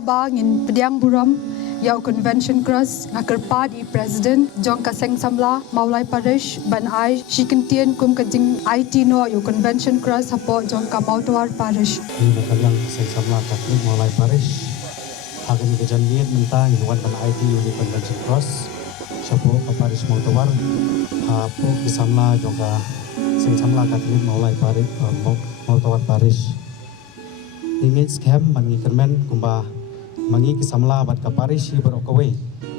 ba ngin pediang buram yau convention cross ngakerpa di president jong kaseng samla maulai parish ban ai shikentien kum kajing IT no yau convention cross hapo jong ka mautwar parish ni kaliang kaseng samla Katolik maulai parish hagan kejanlian mentang wan ban IT uni convention cross chapo ka parish mautwar hapo kisamla jong ka seng samla Katolik maulai parish mautwar parish ingin scam mangi kermen kumba mangi kisamla bat ka parish berokawe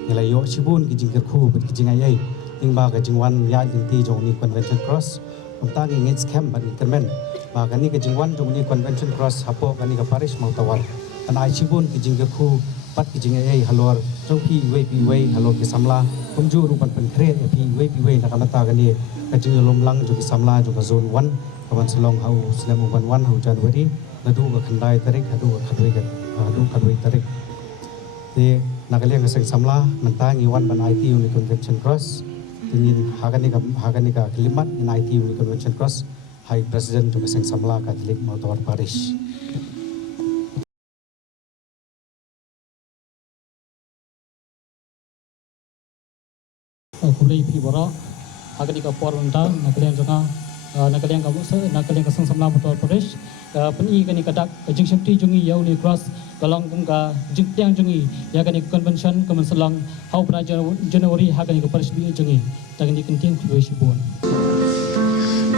nilai yo shibun ki jingkerku bet ki jingai tingba ka jingwan ya inti jong ni convention cross umta ingin scam bat kermen ba kani ka jingwan jong ni convention cross hapo kani ka parish mautawar an ai shibun ki jingkerku bat ki jingai halor jong pi we halor kisamla kumju rupan pen kre pi we nakamata kani ka jinglom lang jong kisamla jong ka zone 1 kawan selong hau selem 1 hau Januari nadu ka khandai tarik hadu ka khadwei tarik te nakaliang seng samla mentang iwan ban IT uni convention cross tingin hagani ka kelimat in IT uni convention cross hai president tu seng samla Katolik mautawar parish kulai pi bora hagani ka por unta nakaliang janga nakaliang ka musa nakaliang ka seng samla mautawar parish peni kani kadak jing syakti jungi yau ni cross kalang kum ka jing tiang jungi ya kani convention kaman selang hau pada Januari ha kani ka parish bi jungi tagni kenting tu sibon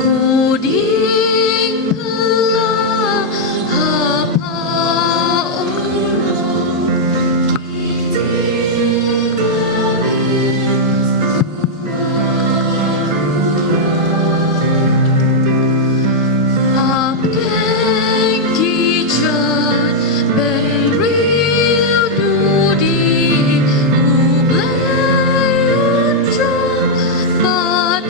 kuding pala apa But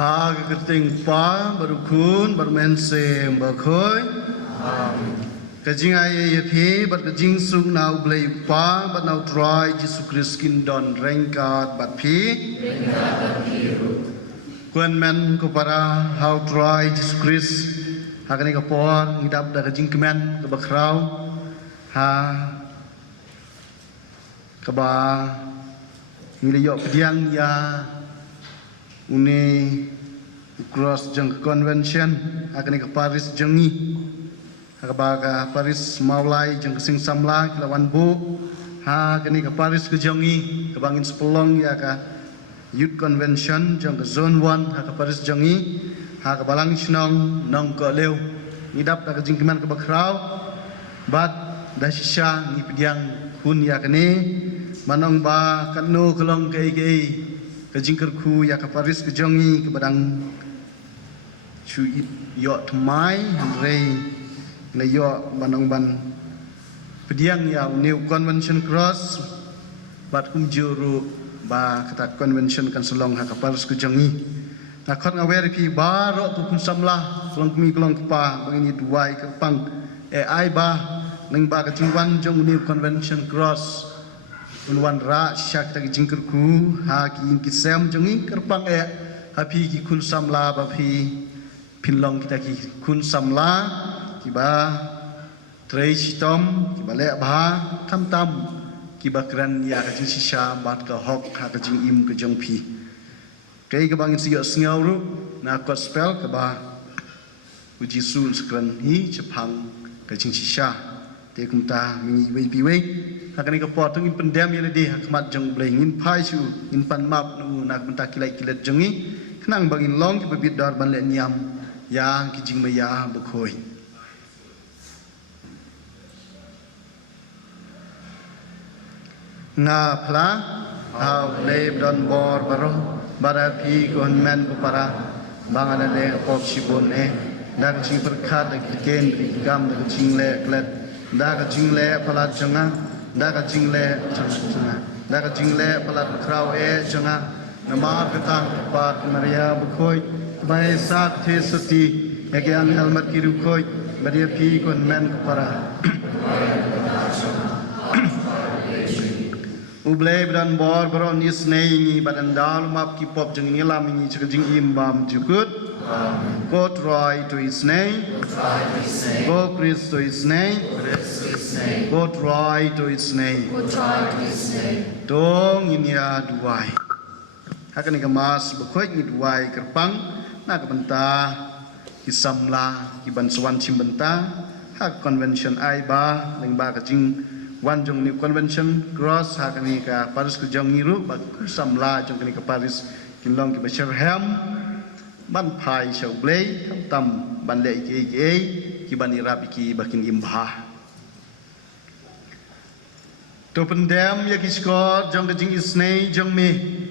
ha keting pa barukun barmense bakhoi kajing ai phi bat kajing sung nau blai pa bat nau try Jesus Christ kin don rengkat bat phi kuan men ko para how try Jesus Christ hakani ka por ngidap da kajing kemen ka bakrau ha ka ba ngiliyok pediang ya une cross jeng convention akan ke Paris jengi akabaga Paris maulai jeng sing samla lawan bu ha kini ke Paris ke jengi ke bangin sepelong ya ka youth convention jeng ke zone 1 ha ke Paris jengi ha ke balang snong nong ke lew ngidap da ke jingkiman ke bakrau bat da shisha ngi pediang hun ya kini manong ba kanu kelong ke kejingker ku ya ke Paris ke jongi ke badang chu yo tmai rei le yo banong ban pediang ya new convention cross bat kum juru ba kata convention kan selong ha ke Paris ke jongi na khot ngawer pi ba ro ku kun samlah kelong mi kelong pa bangini duai ke pang ai ba nang ba ke jingwan jong new convention cross unwan ra syak ta jingker ku ha ki kisam jongi kerpang ha pi ki kun samla ba pi pinlong kita ki kun samla ki ba trei sitom ki ba le ba tam tam ki ba kran ya ka jing shisha bat ka hok ha ka jing im ka jong pi kai ka bang si yo sngaw ru na gospel ka ba uji sul skran hi chapang ka jing shisha te kum ta mi wei pi wei hakani ka pot ngin pendam ya de hakmat jong bleng ngin phai chu ngin pan map nu nak menta kilai kilat jongi khnang bangin long ki bibit dar ban le niam yang ki jing ma ya bukhoi na phla au le don bor baro bara pi kon men ko para bangala le pop sibon nak jing perkhat ki ken gam nak jing le klet da ka jing le pala changa da ka jing le changa da ka jing le pala kraw changa nama kata pat maria bukhoi bai sat the sati again helmet ki rukhoi maria pi kon men para ublay dan bor bron is nei badan dal map ki pop jeng ni lam ni jing imbam jukut go try to his name go Christ to his name go try to his name dong ini ya duai hakan ni kemas bekhoi ni duai kerpang nak benta kisamla ki bansuan cimbenta hak convention ai ba ling ba ka jing wan jong ni convention cross hakan ni ka Paris ke jong ngiru ba samla jong ni ka Paris kinlong ki Besherham ban phai shau blei tam ban le ki ban irap ki bakin imba to pendam ya ki skor jong jing isnei jong me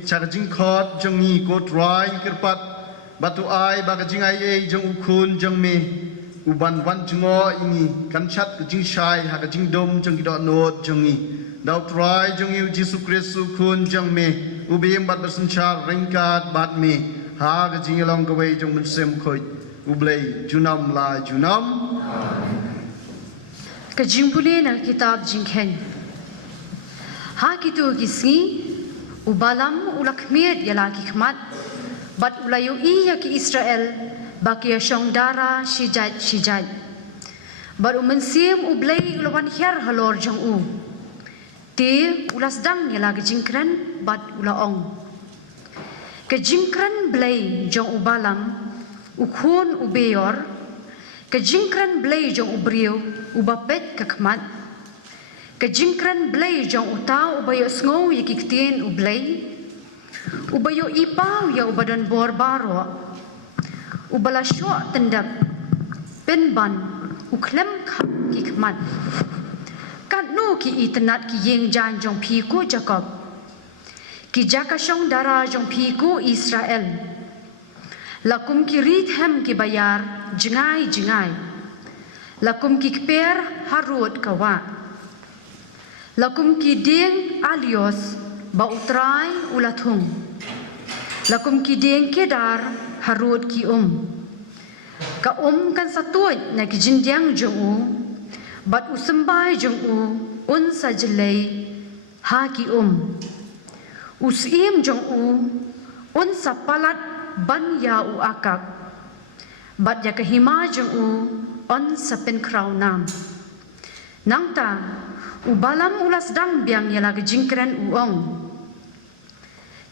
cha jing khot jong ni ko try kerpat batu ai ba jing ai jong ukun jong me uban wan jungo ini kan chat jing shai ha jing dom jong ki do not jong ni dau try jong yu Jesus Christ ukun jong me ubim bat bersenchar ringkat bat me ha ka jing long ka wei jong mun sem khoi ublei junam la junam ka jing bule na kitab jing khen ha kitu gisngi ubalam ulakmiet yala ki khmat bat ulayu I ya ki Israel bakia shong dara shijat bar umensim ublei ulawan her halor jong u te ulas dang yala ki jingkran bat ulaong kejingkran blei jong ubalam ukhun ubeyor kejingkran blei jong ubriu ubapet kakmat kejingkran blei jong utau ubayo sngo yikiktien ublei ubayo ipau ya ubadan borbaro ubala shwa tendap penban uklem khap kikmat kan no ki itanat ki yeng jan jong pi ko Jacob ki jakashong dara jong pi ko Israel lakum ki rithem ki bayar jingai lakum ki kper harut kawa lakum ki ding alios ba utrai ulathung lakum ki ding kedar harut ki ka kan satut na ki jindyang jong bat usambai jong un sa jelei ha ki usim jong un sa palat ban ya akak bat ya kahima jong on sa pen kraw nam nangta ubalam ulas dang biang yala ke jingkran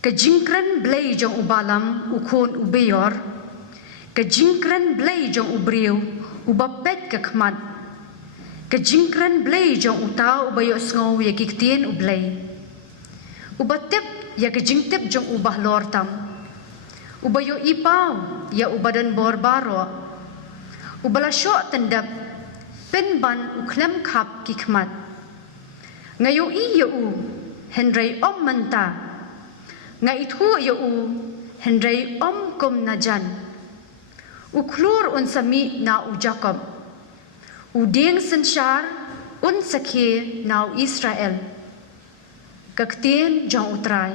ke jingkran blei jong ubalam ukon ubeyor ke jingkran blei jong ubriu ubapet ke khmat ke jingkran blei jong utau ubayo sngow ya kiktien ublei ubatep ya ke jingtep jong ubah lortam ubayo ipau ya ubadan borbaro ubala syok tendap penban uklem kap kikmat ngayo iyo henry manta ngaitu yo henry kom najan uklur unsami na Jacob uding sensyar unsakhe na Israel kaktien jong utray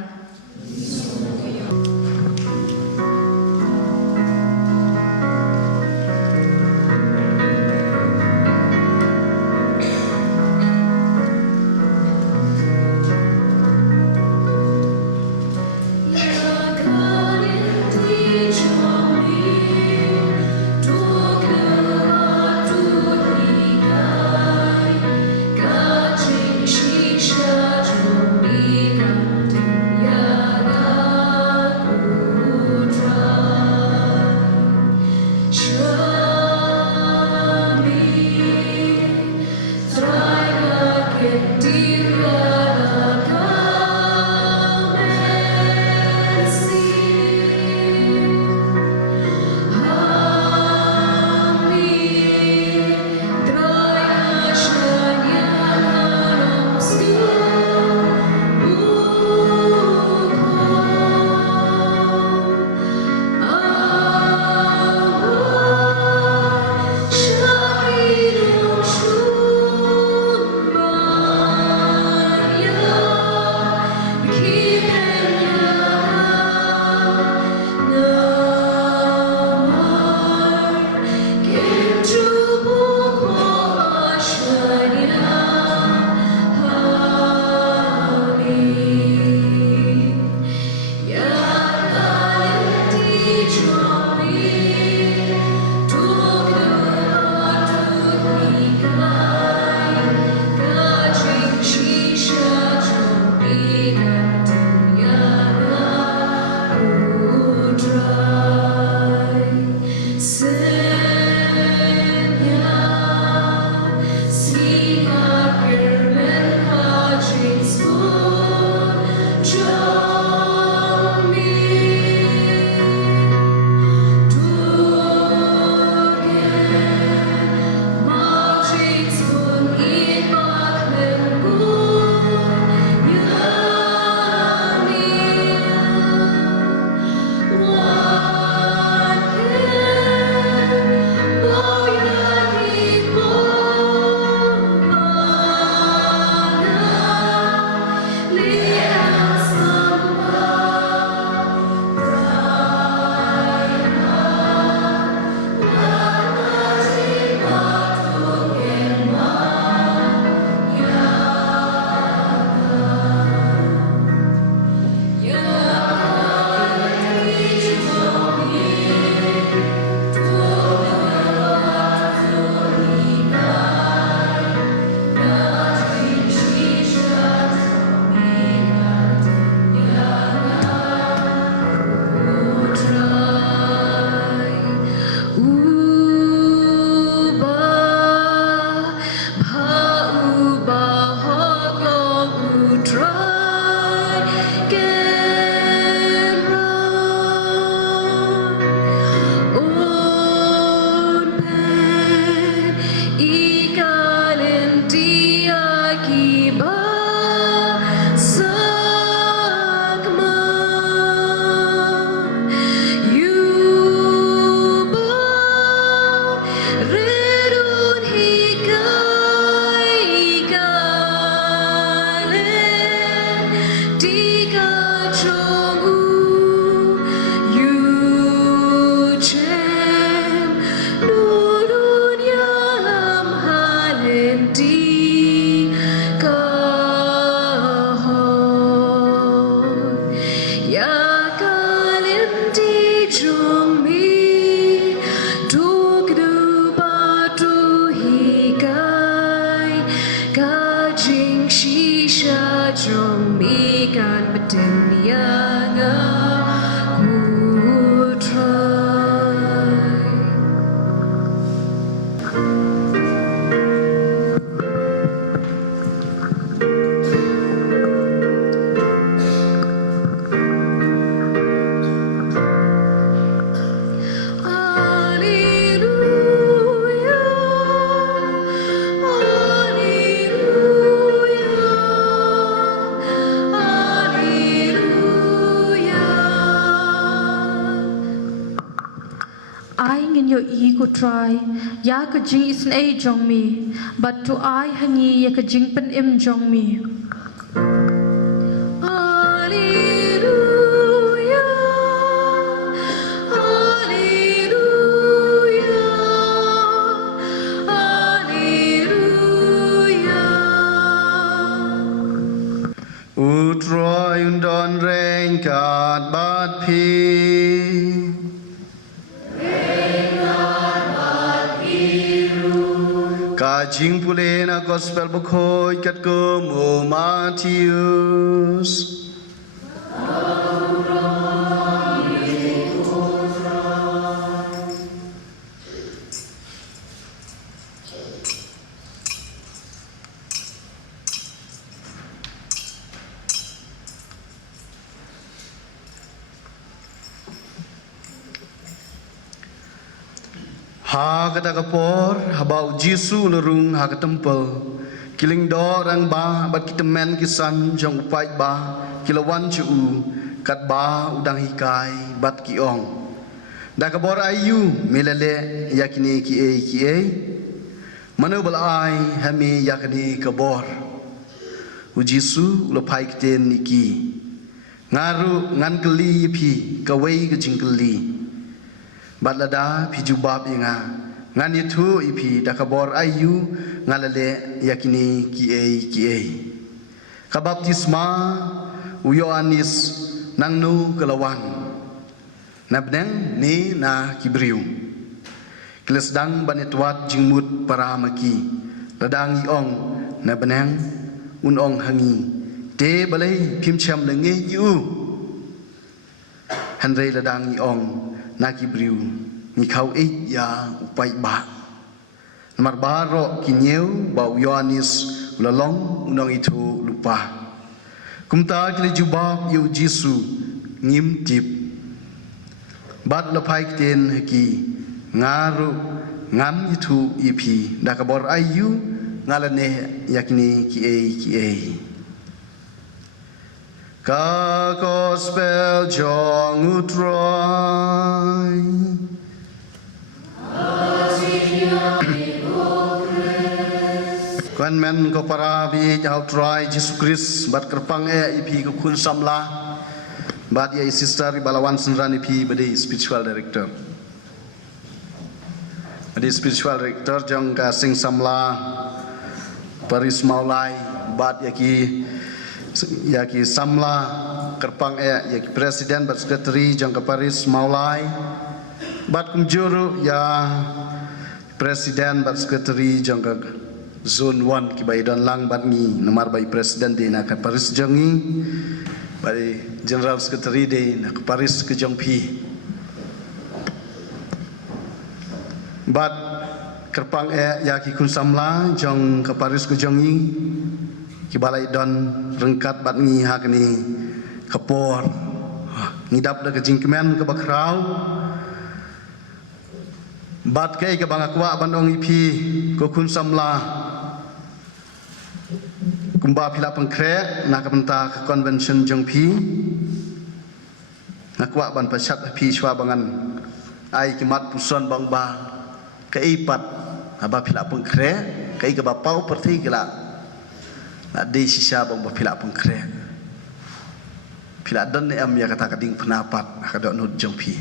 Shisha, Jumbi, Kantin, Yaga. I ngin yo I ko try ya ka jing is an a jong mi but to I hangi ya ka jing pen im jong mi. Hallelujah, hallelujah, hallelujah. Utroy undon reng kat bat pi. Kajing pule na gospel bukoy kat ko mo Matius. Ha kata kapor habau Jisu lerung ha ketempel kiling do rang ba bat kita men kisan jong upai ba kilawan cu kat ba udang hikai bat kiong da kapor ayu melele yakini ki e manu bal ai hami yakini kapor u Jisu lopai kiten niki ngaru ngan keli pi kawai ke jingkeli Batlada pijubab inga ngan itu ipi dakabor ayu ngalale yakini ki kabaptisma Yohanes nangnu kelawan nabneng ni na kibriu kilesdang banetwat jingmut para maki ladang iong nabneng unong hangi te balai pimcham lenge yu hanrei ladang iong Naki briu ni kau ya upai ba nomor baro kinyeu bau Yohanes lalong unang itu lupa kumta kili jubab yu Jisu ngim tip bat lepai kiten heki ngaru ngam itu ipi dakabor ayu ngalane yakni ki Ka gospel jong utroy Kuan men ko para bi jau troy Jesus Christ bat kerpang ipi ko kun samla bat ye sister balawan senran ipi bade spiritual director jong ka sing samla Paris Maulai bat yaki samla kerpang yaki presiden bat sekretari jang ke Paris Maulai bat kumjuru ya presiden bat sekretari jang ke zone 1 ki bai dan lang bat ngi nomor bai presiden de na ke Paris jangi bai general sekretari de na ke Paris ke jang pi bat kerpang yaki kun samla jang ke Paris ke jangi ki balai don rengkat bat ngi hak ni kapor ngidap da kejingkemen ke bakrau bat kai ke bangakwa bandong ipi ko kun samla kumba pila pengkre nak penta ke convention jongpi nakwa ban pasat pi shwa bangan ai kimat puson bang ba ke ipat aba pila pengkre kai ke bapau perti gela nak di sisa bang bapila pengkre pila dan am ya kata kading penapat kada nut jongpi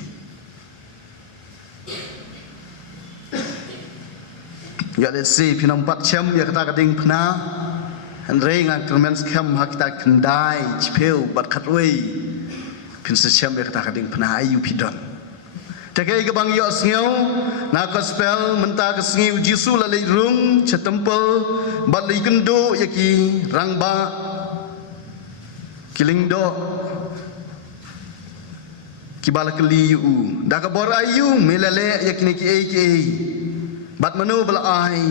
ya let's see pinampat chem ya kata kading pena Andrei ngan kermen skam hak kita kendai cipeu bat katwei pin sechem ya kata kading pena ayu pidon takai ke bang yo sngeu na gospel menta ke sngeu Jisu lalai rung chetempel bat lai kendo yaki rangba kilingdo kibala keli u daga bor ayu melale yakni ki bat manu bal ai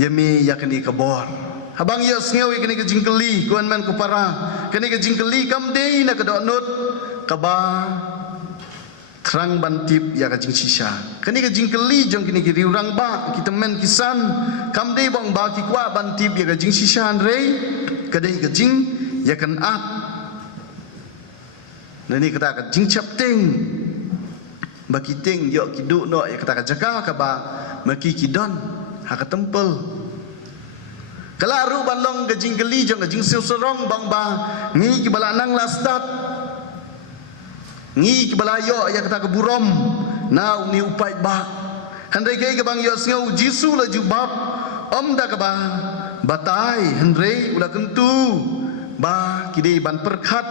yami yakni kabor habang yo sngeu yakni ke jingkeli kuan man ku para kani ke jingkeli kam dei na kedonut kaba Terang bantip ya ka jing sisa kani ka jing keli jong kini ki riurang ba kita men kisan kam dei bang ba ki kwa bantip ya ka jing sisa rei kadai ka jing ya kan at nani kata ka jing chap ting baki ting yo kidu no ya kata jaka ka ba maki kidon ha ka tempel kala ru ban long gajing geli jong gajing siu serong bang ba ngi ki bala nang lastat ngi ki bala yo ya kata ka burom na ni upai ba handai ke bang yo sngau jisu la jubab om da ka ba batai handai ula kentu ba kidei ban perkhat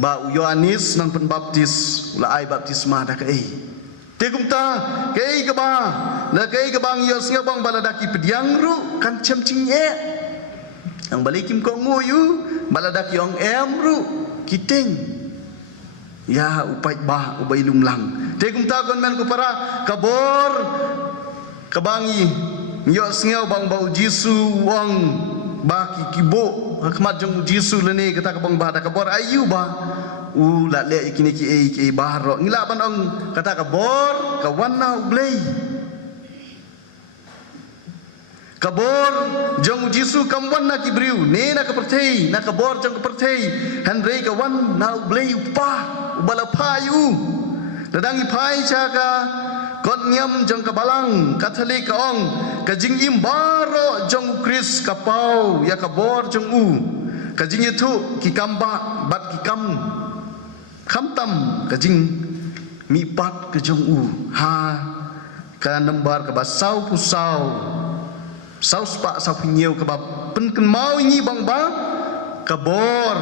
ba Yohanes nang penbaptis ula ai baptisma dah ke te kumta ke ke ba la ke bang yo singa bang baladaki pediang ru kan cem cing ang balikim ko nguyu baladaki ong em ru kiting ya upai ba ubai lumlang te kumta kon men ko para kabor kabangi yo singa bang bau jisu wang baki kibo hakmat jong jisu lene kata ka bang ba da kabor ayu ba la le ikini ki bahro ngila ban ong kata ka bor ka wanna ublei kabor jong jisu kam wanna ki briu ne na ka perthei na ka bor jong ka perthei handrei ka wan na ublei upa ubala phayu dadangi phai cha ka kon nyam jong ka balang kathalik ka ong ka jing im baro jong kris ka pau ya ka bor jong u ka jing yetu ki kamba bat ki kam tam ka jing mi pat ka jong u ha ka nambar ka ba sau pu sau spa sau punyeu ka ba pen ken mau ngi bang ba ka bor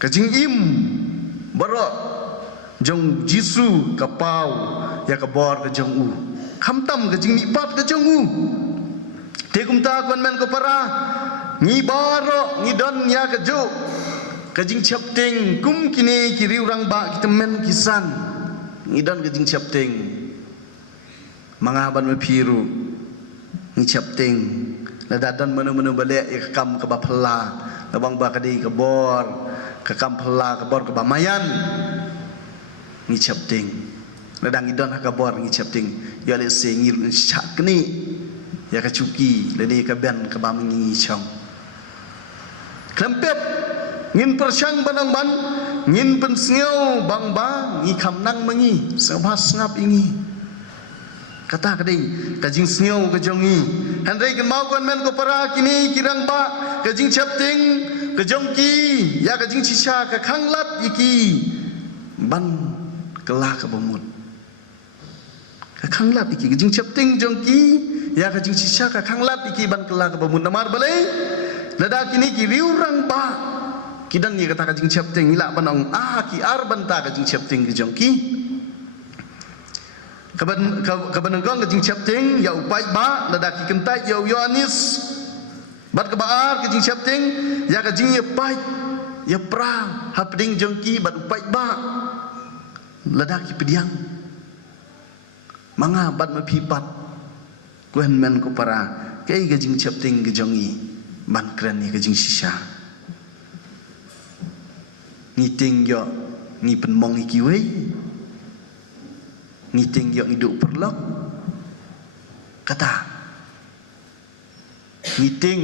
ka jing im baro jong jisu ka pau ya ka bor ka jong u kham tam ka jing mi pat ka jong u te kum ta kon men ko para ngi baro ngi don ya ka ju ka jing chap ting kum kini ki riu rang ba ki temen kisan ngi don ka jing chap ting manga ban me piru ngi chap ting la dadan menu bale ya kam ka ba phla la bang ba ka di ka bor ka kam phla ka bor ka ba mayan ngi chap ting ladang idon ha ka bor ngi chap ting ya le se ngi chak ni ya ka cuki le ni ka ben ka ba ngi chong klempep ngin persang banang ban ngin pen sngeu bang ba ngi kham nang mangi sabas ngap ingi kata ka dei ka jing sngeu ka jongi handai kan mau kon men ko para kini kirang ba ka jing chap ting ka jongki ya ka jing chicha ka khanglat iki ban kelah ka bamut ka khanglat iki ka jing chap ting jongki ya ka jing chicha ka khanglat iki ban kelah ka bamut namar balai lada kini ki riu rang ba kidang ni kata ka jing chap ting ila banong ki ar banta ka jing chap ting ki jongki kaban gong ka jing chap ting ya upai ba lada ki kentai ya Yohanes bat ka baar ka jing chap ting ya ka jing ya pai ya pra hapding jongki bat upai ba lada ki pediang manga bat ma pipat kuen men ko para kai ka jing chap ting ka jongi ban kren ni ka jing shisha ni ting yo ni pen mong iki we ni ting yo hidup perlok kata ni ting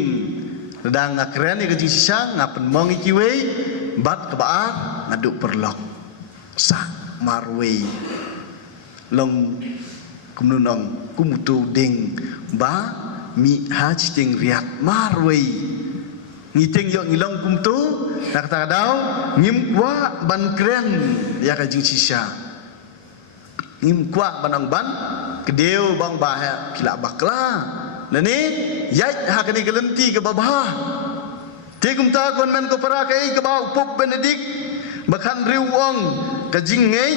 redang ngakren ni ka jing shisha ngapen mong iki we bat ka baar ngaduk perlok sa marwe long kumnunong kumutu ding ba mi haj ting riat marwe ngiting yo ngilong kumtu nak ta daw ngim kwa ban kren ya ka jing shisha ngim kwa banang ban kedeu bang ba ha kila bakla nani yai ha kani kelenti ke babah te kumta kon men ko para kai ke ba upuk benedik bakhan riu wong ka jing ngei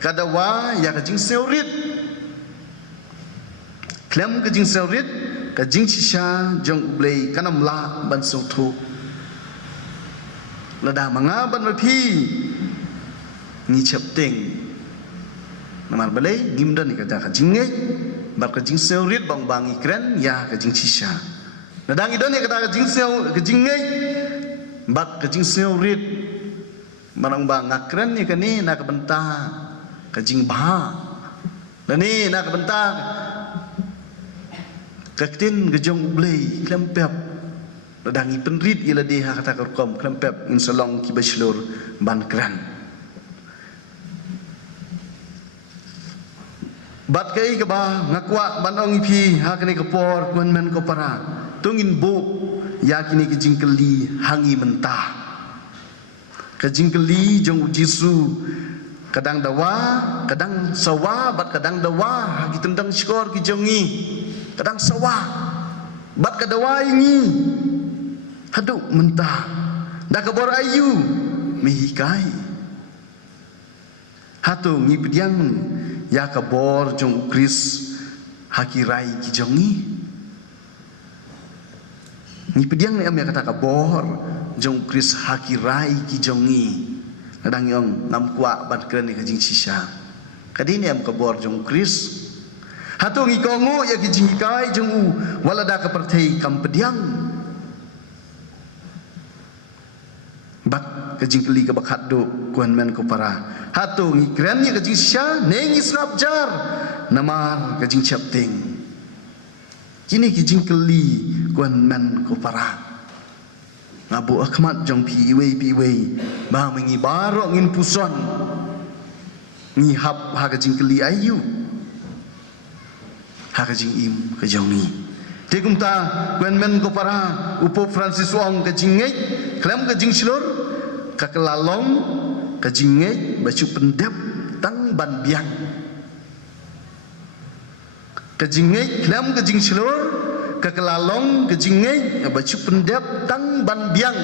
kadawa ya ka jing seurit klem ka jing seurit ka jing shisha jong ublei kanam la ban so thu lada manga ban ma phi ni chap ting namar balai ngimdan ni ka ka jing ngei bar ka jing seurit bang bang ikren ya ka jing shisha lada ngidon ni ka jing seu ka jing ngei bak ka jing seurit manang bang ngakren ni ka ni nak benta ka jing ba lani nak benta kaktin gejong ublei klempep ladangi penrit ila de ha kata kerkom klempep insalong ki bachelor ban kran Bat kai ke ba ngakwa banong ipi hakani ke por kun men ko para tungin bu yakini ke jingkeli hangi mentah ke jingkeli jong Jisu kadang dawa kadang sawa bat kadang dawa hagi tendang skor ki jongi kadang sawa bat kadawa ini haduk mentah dak ke bor ayu mihikai hatu ngi pediang ya kabor jong ukris hakirai ki jongi ni pediang ni am ya kata kabor jong ukris hakirai ki jongi kadang yang ngam kwa ban kren ni kajing sisa kadini am kabor jong ukris hatu ngi kongo ya ki jingkai jong u walada ka perthei kam pediang bat kajing keli ka bakhat do kuan men ko para hatu ngi kren ni kajing sisa nengi snap jar namar kajing chapting kini kajing keli kuan men ko para ngabu akhmat jong pi wei ba mengi barok ngin puson ngi hap ha kajing keli ayu ha kajing im kajong ni tegum ta kuan men ko para upo Francis Wong kajing ngai klam kajing silur kakelalong kajing ngai bacu pendep tang ban biang kajing ngai klam kajing silur kakelalong kajing ngai bacu pendep tang ban biang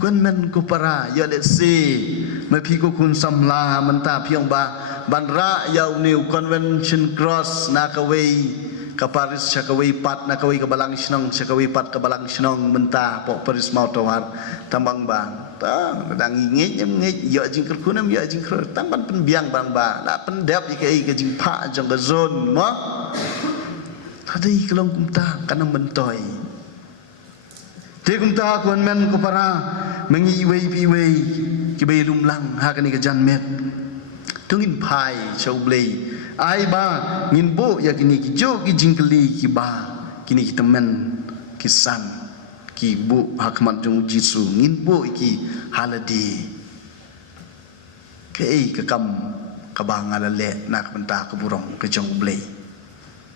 kuan men ko para ya let's see mapi ko kun samla menta piang ba banra ya new convention cross na kawei kaparis sakawai pat na kawai kabalang sinong sakawai pat kabalang sinong menta po paris mau tawar tambang bang ta dang ngej ya jingker kunam ya jingker tamban penbiang bang ba na pendap ikai ke jing pha jong gazon mo tadi kelong kumta kana mentoy te kumta kuan men ko para mengi wei pi wei ki bei lumlang ha kani ke jan met tungin pai chau blei ai ba ngin bo ya kini ki jo ki jingkeli ki ba kini ki temen kisan ki bu hakmat jong Jisu ngin bo ki haladi ke kam kabang alale nak benta ke burong ke jong blei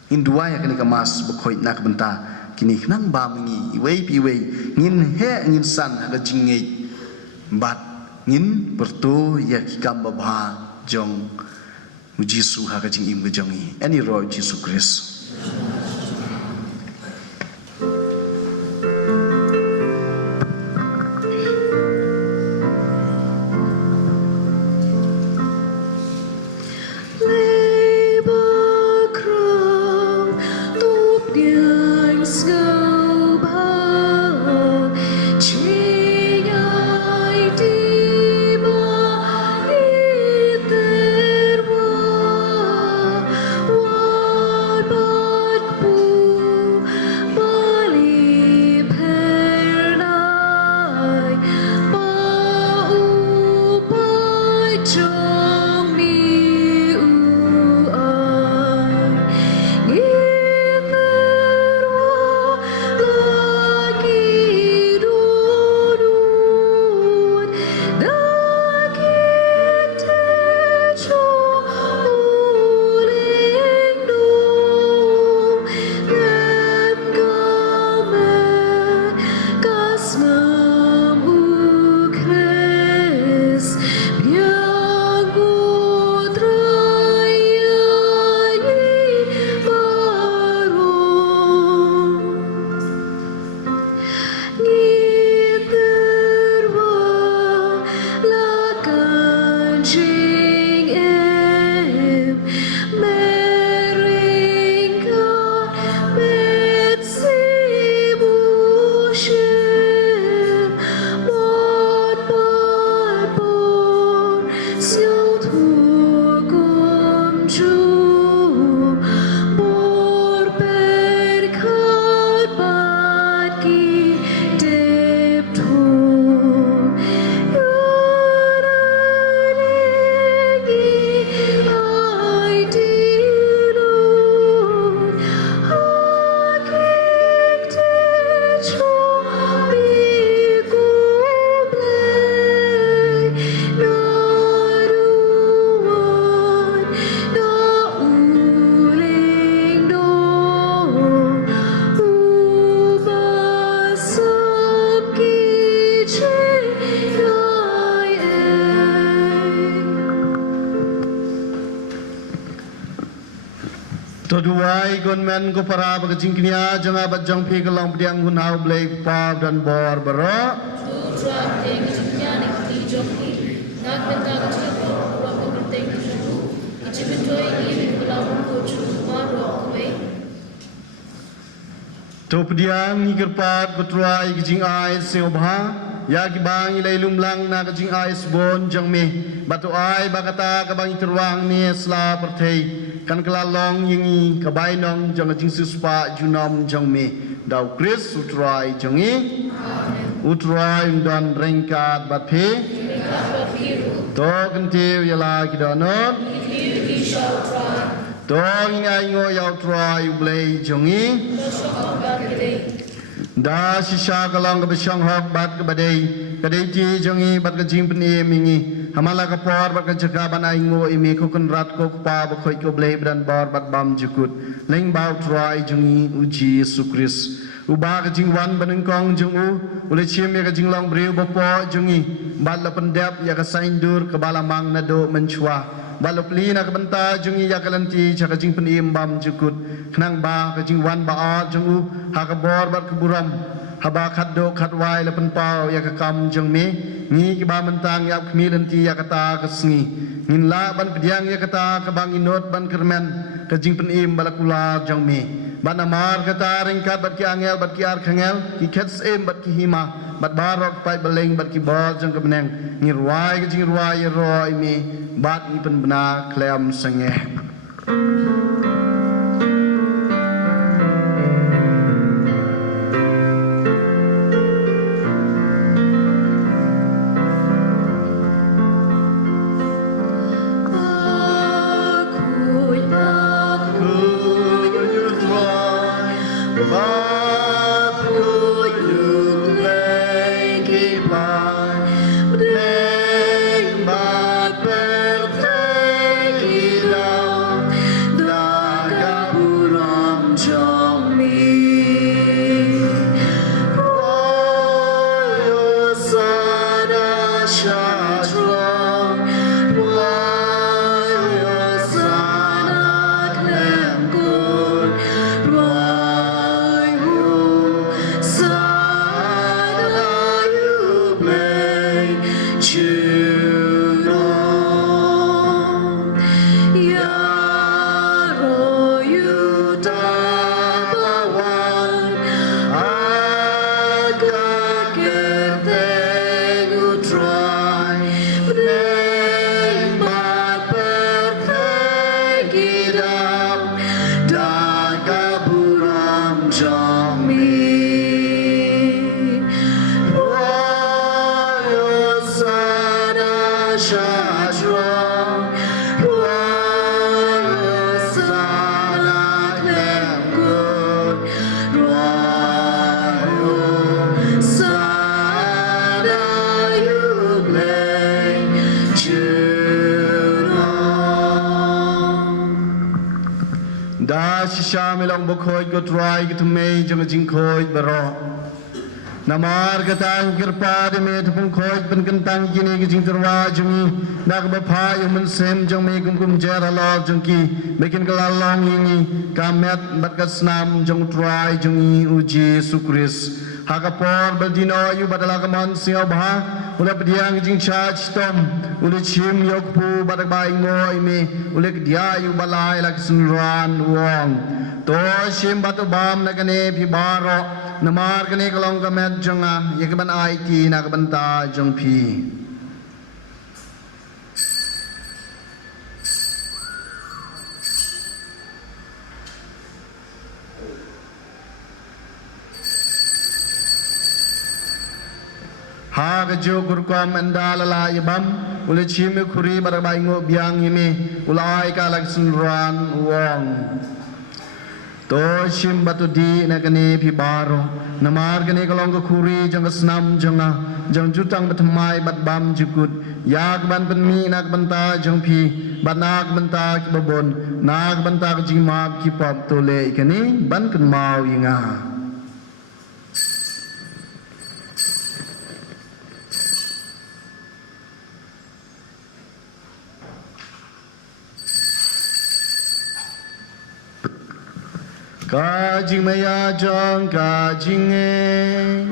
ngin dua ya kini kemas bekhoi nak benta kini nang ba mengi wei pi wei ngin he ngin san ha jingei bat ngin berto ya ki kam ba jong Jisu ha kajing im gejongi any roy Jisu Christ What Toduai gunmen ko para bagajingknya jangan bajang pi kelang pediang hunau blake pa dan bor bero. To pediang ngikirpat betruai gijing ai seobha. Ya kibang ilai lumlang na kajing ais bon jang me batu ai bakata kabang iteruang ni sela pertei kan kelalong yingi kabai nong jang kajing suspa junom jang me dau kris utrai jangi utrai dan rengkat bat pe to kentiu yala kidanon to ingai ngo yau trai blai jangi da sisa kalang ke besang hok bat ke badai ti jangi bat ke jing peni mingi hamala ke por bat ke jaga ban aingo imi ko kun rat ko pa ba khoi ko blai dan bor bat bam jukut leng bau try jangi uji Yesus Kris uba ke jing wan baneng kong jung u ule chim ya ke jing long briu bo po jangi bat la pendap ya ke sain dur ke balamang nado menchua balop li na ke benta jangi ya kalanti cha ke jing peni bam jukut kenang ba ke jing wan ba a jung u ha ke bor bat ke buram haba khat do khat wai la pen pau ya ka kam jeng me ni ki ba mentang ya khmi lenti ya kata ka sngi ngin la ban pediang ya kata ka bang inot ban kermen ka jing pen im balakula jeng me ban amar kata ringkat bat ki angel bat ki ar khangel ki khets em bat ki hima bat barok pai beleng bat ki bol jeng ka beneng ni ruai ka jing ruai ya roi me bat ni pen bena klem sengeh da sisa melong bokhoi ko try ko tumei jang jing khoi baro namar katang kirpa de me thupung khoi pen kentang kini ki jing terwa jungi nak ba pha yu men sem jang me kum jera lo jang ki mekin kalalong yingi kamet bat kasnam jang try jungi uji Yesus Kris hakapor baldino yu badala kaman sio bha ula pediang jing charge tom ula chim yok pu badak bai ngoi me ula dia yu balai lak sunran wong to shim batu bam nakane pi baro namar kane kalong kamet janga yekban IT nak banta jong pi ha ga jo gurkom andala la yabam ule chime khuri barabai ngo biang yime ulai ka lak sunran wong to shim batu di nakane phi baro namar kane kalong ko khuri jang snam janga jang jutang batmai bat bam jukut yak ban pen mi nak banta jang phi banak banta ki babon nak banta ki jingmap ki pop to le ikani ban kan mau yinga ka jing maya jong ka jing e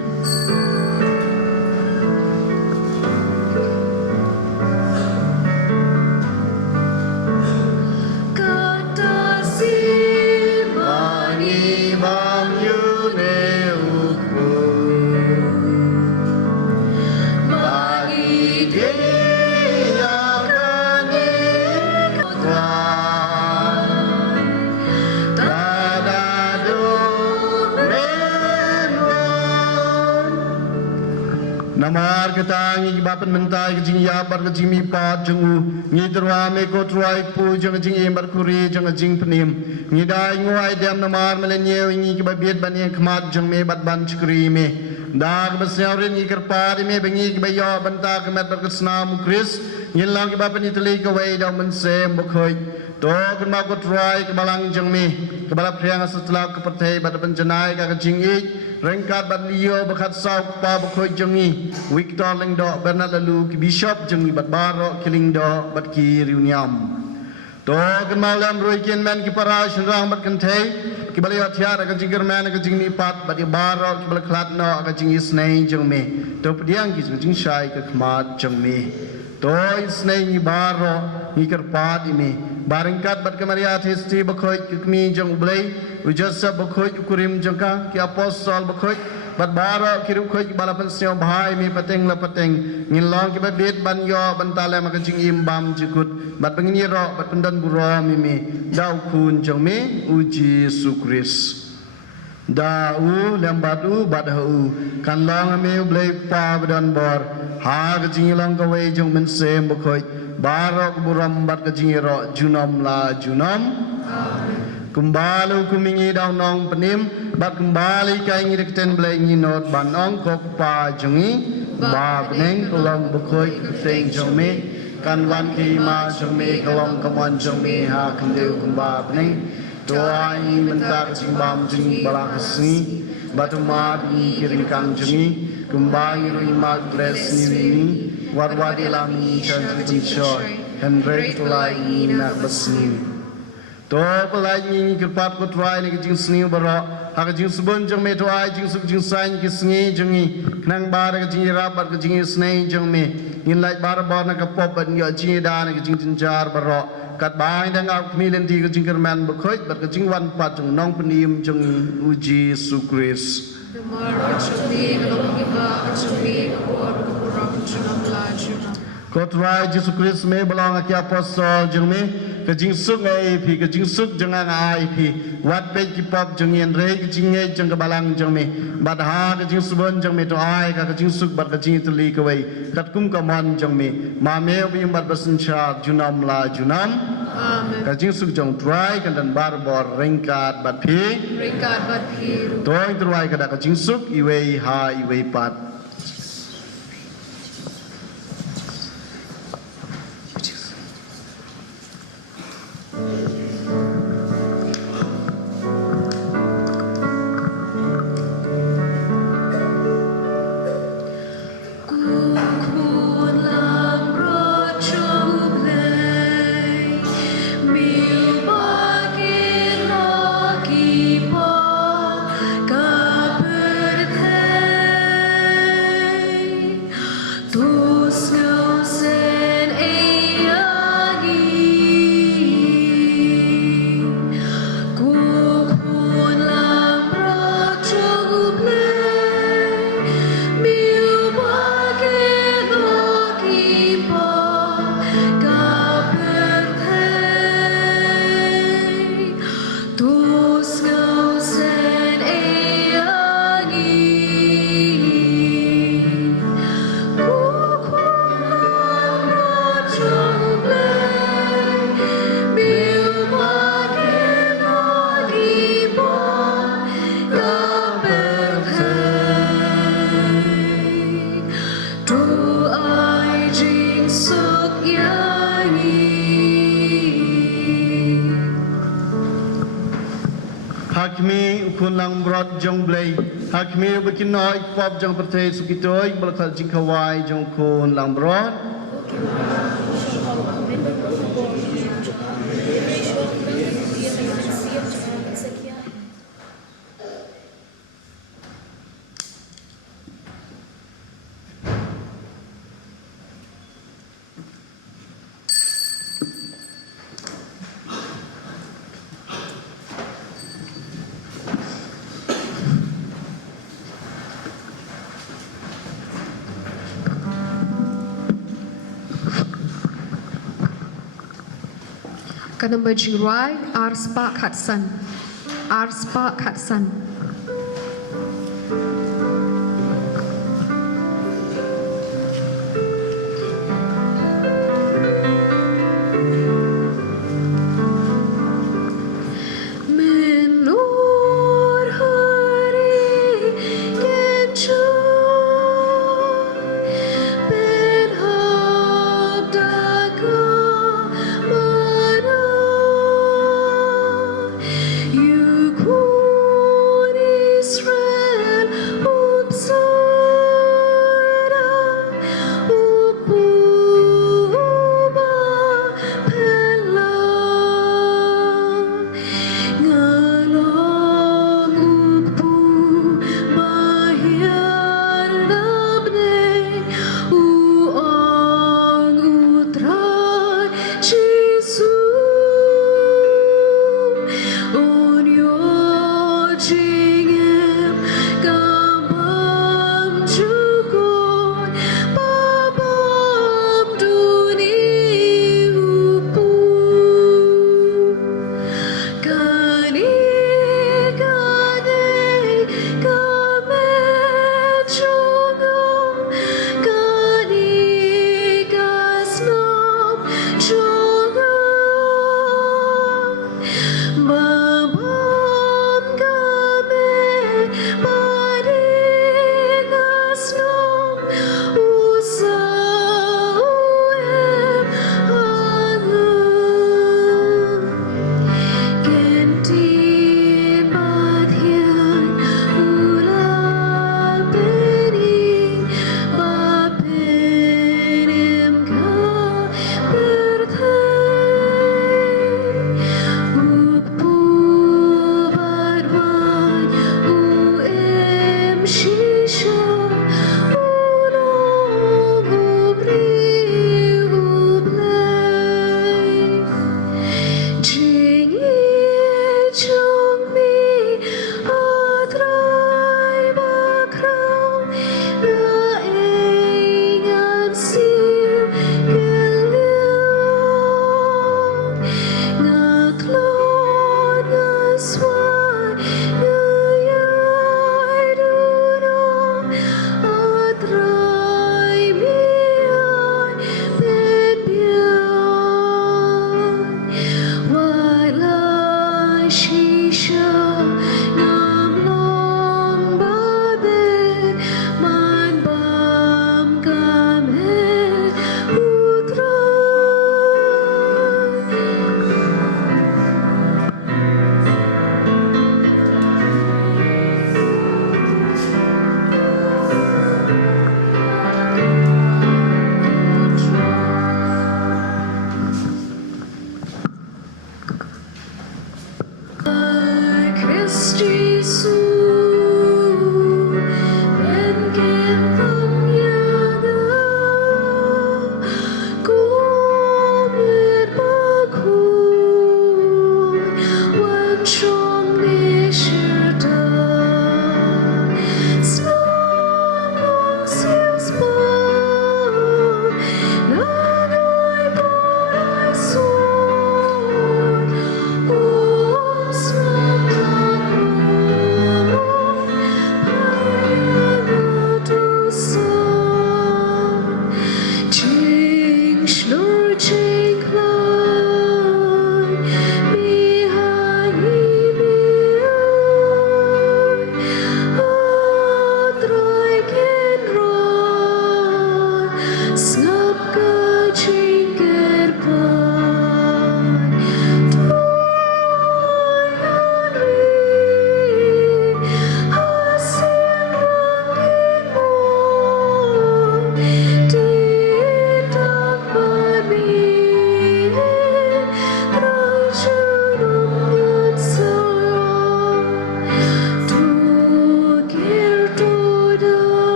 Namar ketang ngi bapan mentai ke jing ya bar ke jing mi pat jung ngi terwa me ko truai pu jung jing em bar kuri jung jing penim ngi dai nguai dem namar melenye ngi ke babiet ban yang khmat jung me bat ban chkri me dag besaurin ngi kerpari me bengi ke bayo banta ke met bar kesna mu kris ngi lang ke bapan itali ke wai da men sem bokhoi to kan ma ko truai ke balang jung me ke balap priang setelah ke pertai bat penjenai ka jing ik Rengkat bat liyo bakat sauk pa bakhoi jengi Victor lingdo Bernard lalu ki bishop jengi bat baro ki lingdo bat ki riuniam to kan malam roikin men ki para shenrang bat kanthei ki baliyo thiar ka jingir men ka jingni pat bat baro ki bal khlat no ka jingi snei jengme to pdiang ki jing shai ka khmat jengme to snei ni baro ni kerpat ime barengkat bat kemaria thisti bakhoi ki mi jeng blai Ujasa bakhoi ukurim jangka ki apostol bakhoi bat bara ki rukhoi balapan sio bhai mi pateng la pateng ngilong ki babet ban yo bantale maka jing imbam jikut bat pengini ro bat pendan buro mi dau kun jangme uji sukris dau lembat u bat hu kan long me blai pa badan bor ha ka jing long ka wei jong men sem bakhoi barok buram bat ka jing ro junom la junom Kembali kumingi daun nong penim, bat kembali kai ngi rekten belai ngi not ban nong kok pa jengi, ba peneng kolong bekoi keteng jengme, kan wan ki ma jengme kolong kaman jengme ha kendeu kumba peneng, doa ngi mentak jimbam jengi balak kesni, batu mat ngi kiring kang jengi, kembali rui mat bless ni warwadi lami chanti tinshoy, henrek tulai ngi nak besni. To pelai ni kerpat ko try ni jing sni baro ha jing subun jeng me to ai jing suk jing sain ki sngi jengi knang bar ka jing rabat ka jing snei jeng me in lai bar bar na ka pop ban yo jing da na ka jing tinjar baro kat bai dang ak mi len ti ka jing kerman ba khoi bat ka jing wan pat jong nong penim jeng uji sukris ko try Jesus Christ me belong ak apostol jeng me ka jing suk ngai phi ka jing suk jang ngai phi wat pe ki pop jang yen re ka jing ngai jang ka balang jang me bad ha ka jing subon jang me to ai ka jing suk bat ka jing tli ka wei kat kum ka man jang me ma me bi bat basin cha junam la junam amen ka jing suk jang try kan dan bar bor ringkat bat phi toy try ka da ka jing suk i wei ha i wei pat Hakmi ukun lang brot jong blay Hakmi bikin noi pop jong pertai sukitoi belakal jingkawai jong kun lang brot Hakan number Jingruai, R. Spark Hudson. R. Spark Hudson. Menur hari kecu ben hadaga mana yuku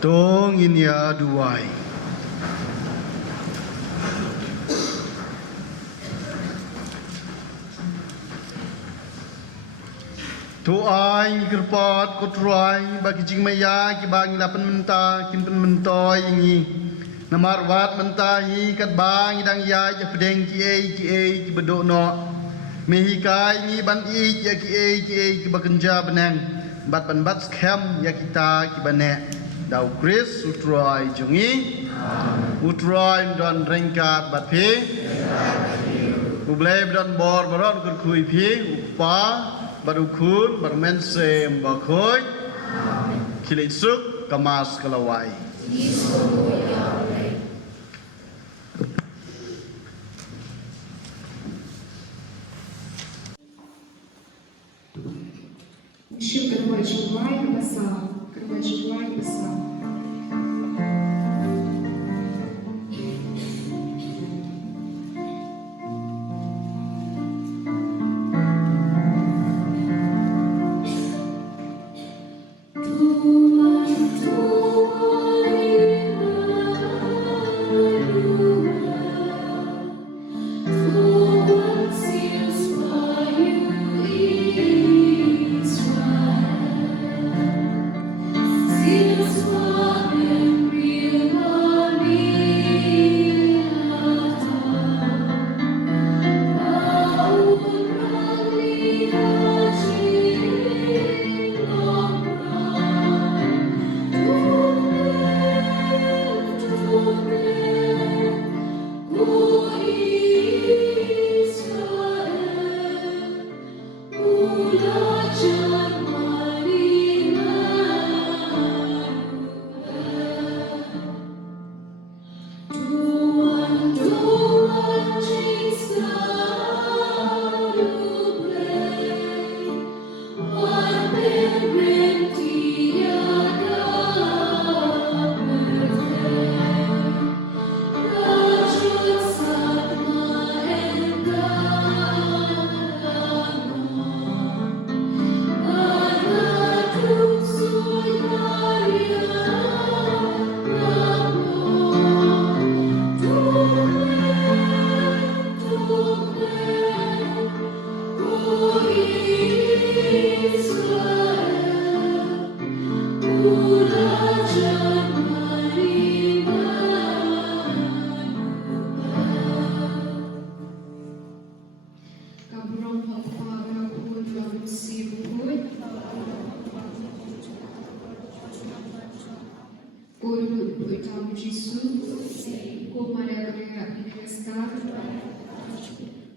Tong inia duai. Tu ai kerpat kotrai bagi jing maya ki bang lapan menta kim pen mentoy ingi namar wat mentahi kat bang idang ya ja pedeng ki bedo no mehi kai ni ban i ya ki bagenja benang bat ban bat scam ya kita ki bane dau kris utrai jungi utrai don rengkat bat phi ubleb don bor baron kur kui phi upa baru kun bermensem bakhoi kilisuk kamas kelawai Еще короче, вай басал. Короче, вай басал.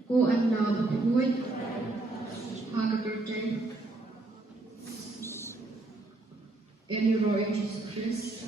Ko anna bakhuy haga birthday in your Lord Jesus Christ